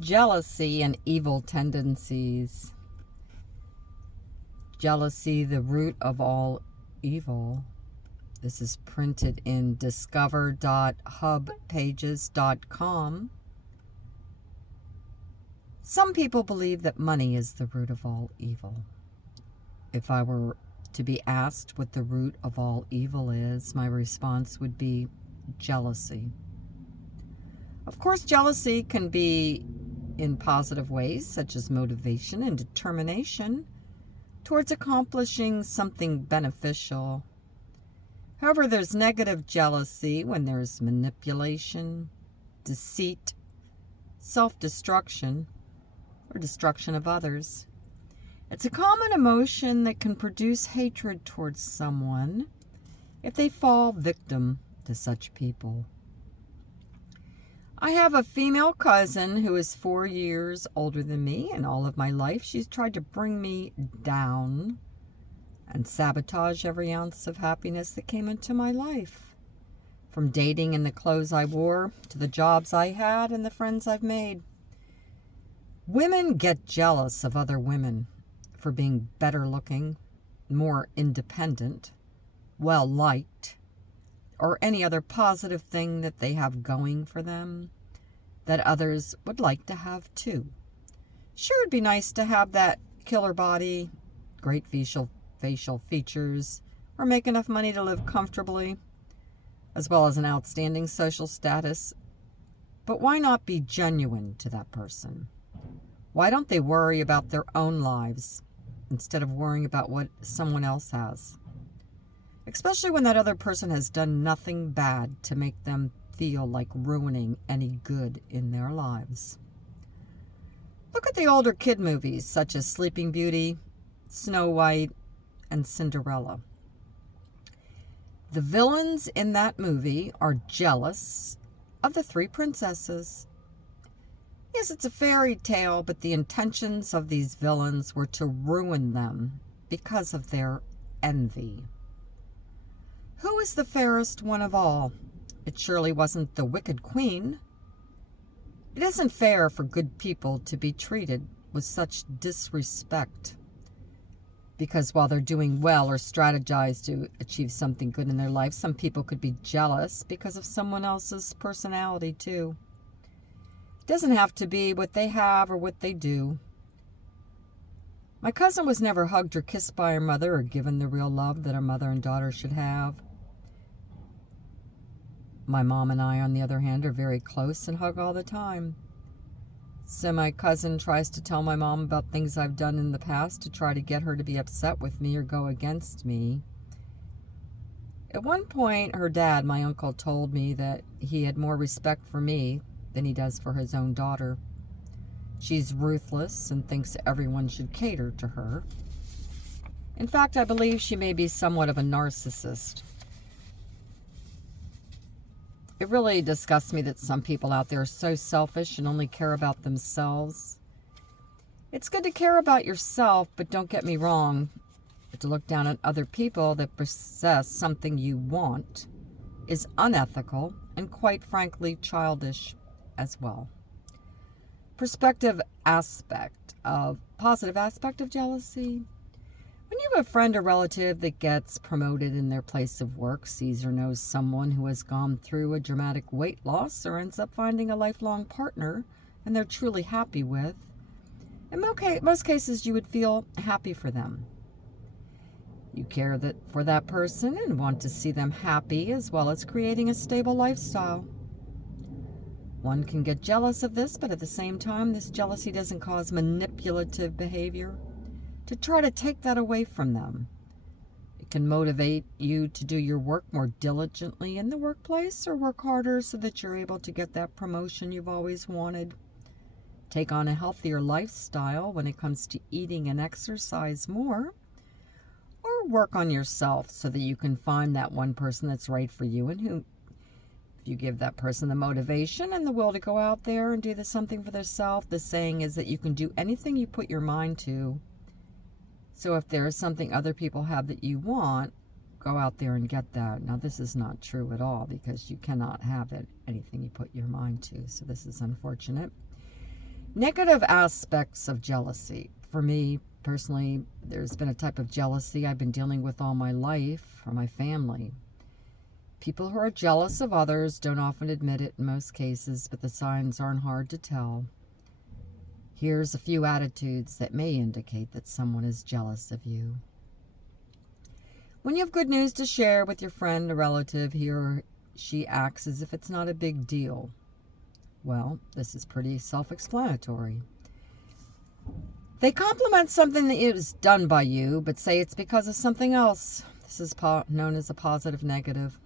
Jealousy and evil tendencies. Jealousy, the root of all evil. This is printed in discover.hubpages.com. Some people believe that money is the root of all evil. If I were to be asked what the root of all evil is, my response would be jealousy. Of course, jealousy can be in positive ways, such as motivation and determination towards accomplishing something beneficial. However, there's negative jealousy when there's manipulation, deceit, self-destruction, or destruction of others. It's a common emotion that can produce hatred towards someone if they fall victim to such people. I have a female cousin who is 4 years older than me, and all of my life she's tried to bring me down and sabotage every ounce of happiness that came into my life. From dating and the clothes I wore to the jobs I had and the friends I've made. Women get jealous of other women for being better looking, more independent, well liked, or any other positive thing that they have going for them that others would like to have too. Sure, it'd be nice to have that killer body, great facial features, or make enough money to live comfortably, as well as an outstanding social status. But why not be genuine to that person? Why don't they worry about their own lives instead of worrying about what someone else has? Especially when that other person has done nothing bad to make them feel like ruining any good in their lives. Look at the older kid movies such as Sleeping Beauty, Snow White, and Cinderella. The villains in that movie are jealous of the 3 princesses. Yes, it's a fairy tale, but the intentions of these villains were to ruin them because of their envy. Who is the fairest one of all? It surely wasn't the wicked queen. It isn't fair for good people to be treated with such disrespect, because while they're doing well or strategize to achieve something good in their life, some people could be jealous because of someone else's personality too. It doesn't have to be what they have or what they do. My cousin was never hugged or kissed by her mother or given the real love that a mother and daughter should have. My mom and I, on the other hand, are very close and hug all the time. So my cousin tries to tell my mom about things I've done in the past to try to get her to be upset with me or go against me. At one point, her dad, my uncle, told me that he had more respect for me than he does for his own daughter. She's ruthless and thinks everyone should cater to her. In fact, I believe she may be somewhat of a narcissist. It really disgusts me that some people out there are so selfish and only care about themselves. It's good to care about yourself, but don't get me wrong, to look down on other people that possess something you want is unethical and quite frankly childish as well. Positive aspect of jealousy. When you have a friend or relative that gets promoted in their place of work, sees or knows someone who has gone through a dramatic weight loss, or ends up finding a lifelong partner and they're truly happy with, in most cases you would feel happy for them. You care for that person and want to see them happy, as well as creating a stable lifestyle. One can get jealous of this, but at the same time, this jealousy doesn't cause manipulative behavior to try to take that away from them. It can motivate you to do your work more diligently in the workplace, or work harder so that you're able to get that promotion you've always wanted. Take on a healthier lifestyle when it comes to eating and exercise more, or work on yourself so that you can find that one person that's right for you, and who, if you give that person the motivation and the will to go out there and do something for themselves, the saying is that you can do anything you put your mind to. So if there is something other people have that you want, go out there and get that. Now, this is not true at all, because you cannot have anything you put your mind to. So this is unfortunate. Negative aspects of jealousy. For me, personally, there's been a type of jealousy I've been dealing with all my life from my family. People who are jealous of others don't often admit it in most cases, but the signs aren't hard to tell. Here's a few attitudes that may indicate that someone is jealous of you. When you have good news to share with your friend or relative, he or she acts as if it's not a big deal. Well, this is pretty self-explanatory. They compliment something that was done by you, but say it's because of something else. This is known as a positive negative.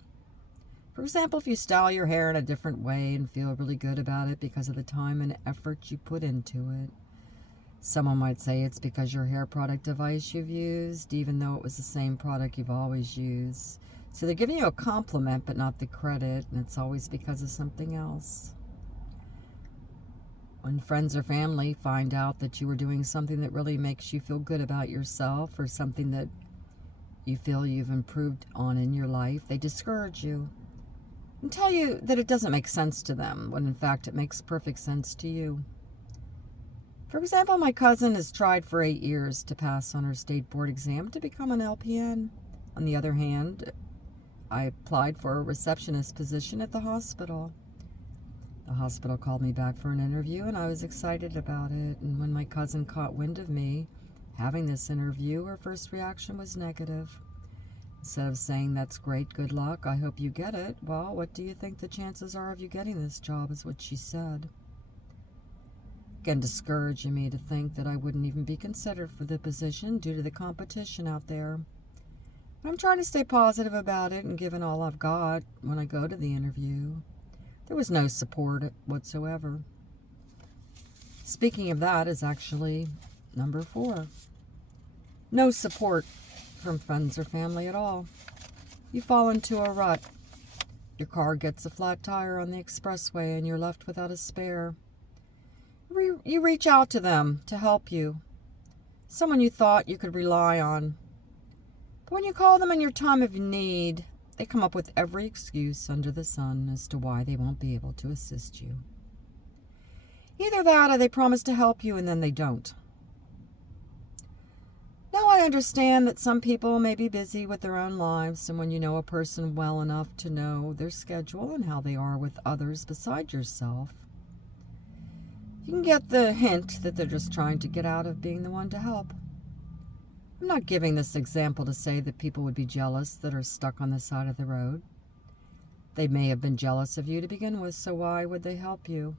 For example, if you style your hair in a different way and feel really good about it because of the time and effort you put into it. Someone might say it's because your hair product device you've used, even though it was the same product you've always used. So they're giving you a compliment, but not the credit, and it's always because of something else. When friends or family find out that you were doing something that really makes you feel good about yourself, or something that you feel you've improved on in your life, they discourage you and tell you that it doesn't make sense to them, when in fact it makes perfect sense to you. For example, my cousin has tried for 8 years to pass on her state board exam to become an LPN. On the other hand, I applied for a receptionist position at the hospital. The hospital called me back for an interview, and I was excited about it. And when my cousin caught wind of me having this interview, her first reaction was negative. Instead of saying, "That's great, good luck, I hope you get it," "Well, what do you think the chances are of you getting this job?" is what she said. Again, discouraging me to think that I wouldn't even be considered for the position due to the competition out there. But I'm trying to stay positive about it and give it all I've got when I go to the interview. There was no support whatsoever. Speaking of that is actually number 4. No support from friends or family at all. You fall into a rut. Your car gets a flat tire on the expressway and you're left without a spare. You reach out to them to help you, someone you thought you could rely on. But when you call them in your time of need, they come up with every excuse under the sun as to why they won't be able to assist you. Either that or they promise to help you and then they don't. Now, I understand that some people may be busy with their own lives, and when you know a person well enough to know their schedule and how they are with others beside yourself, you can get the hint that they're just trying to get out of being the one to help. I'm not giving this example to say that people would be jealous that are stuck on the side of the road. They may have been jealous of you to begin with, so why would they help you?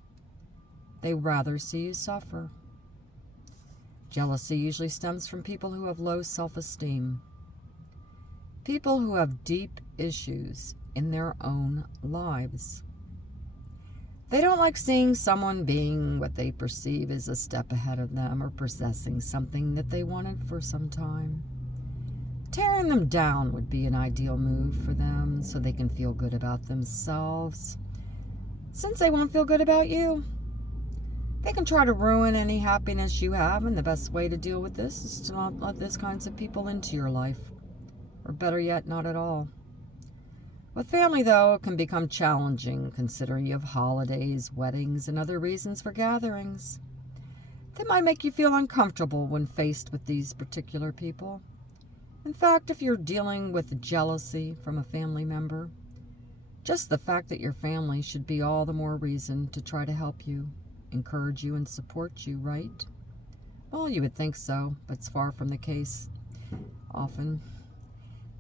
They'd rather see you suffer. Jealousy usually stems from people who have low self-esteem. People who have deep issues in their own lives. They don't like seeing someone being what they perceive as a step ahead of them or possessing something that they wanted for some time. Tearing them down would be an ideal move for them so they can feel good about themselves, since they won't feel good about you. They can try to ruin any happiness you have, and the best way to deal with this is to not let these kinds of people into your life, or better yet, not at all. With family, though, it can become challenging, considering you have holidays, weddings, and other reasons for gatherings. They might make you feel uncomfortable when faced with these particular people. In fact, if you're dealing with jealousy from a family member, just the fact that your family should be all the more reason to try to help you, encourage you, and support you, right? Well, you would think so, but it's far from the case often.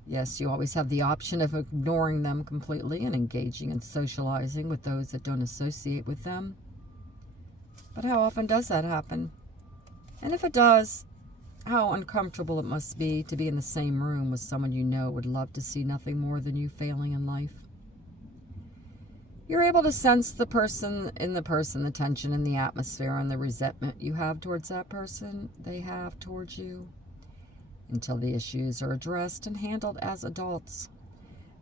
Yes, you always have the option of ignoring them completely and engaging in socializing with those that don't associate with them. But how often does that happen? And if it does, how uncomfortable it must be to be in the same room with someone you know would love to see nothing more than you failing in life. You're able to sense the tension in the atmosphere and the resentment you have towards that person, they have towards you, until the issues are addressed and handled as adults.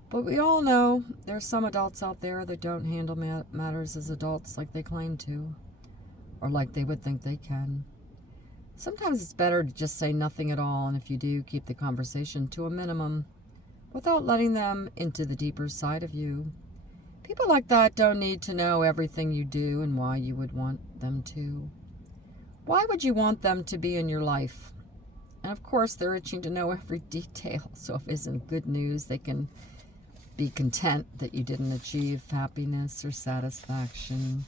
But we all know there's some adults out there that don't handle matters as adults like they claim to, or like they would think they can. Sometimes it's better to just say nothing at all, and if you do, keep the conversation to a minimum without letting them into the deeper side of you. People like that don't need to know everything you do and why you would want them to. Why would you want them to be in your life? And of course, they're itching to know every detail. So if it isn't good news, they can be content that you didn't achieve happiness or satisfaction.